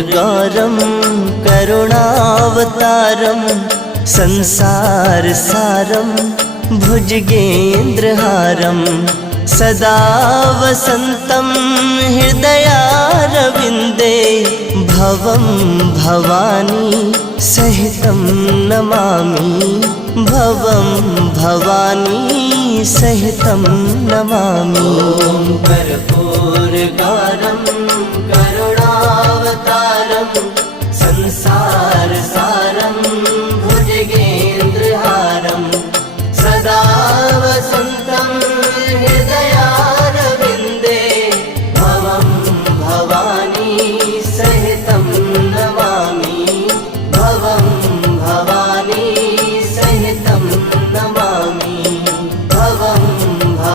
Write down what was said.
कर्पूरगौरं करुणावतारं संसारसारं भुजगेन्द्रहारं सदा वसन्तं हृदयारविन्दे भवं भवानी सहितं नमामि भवं भवानी सहितं नमामि। कर्पूरगौरं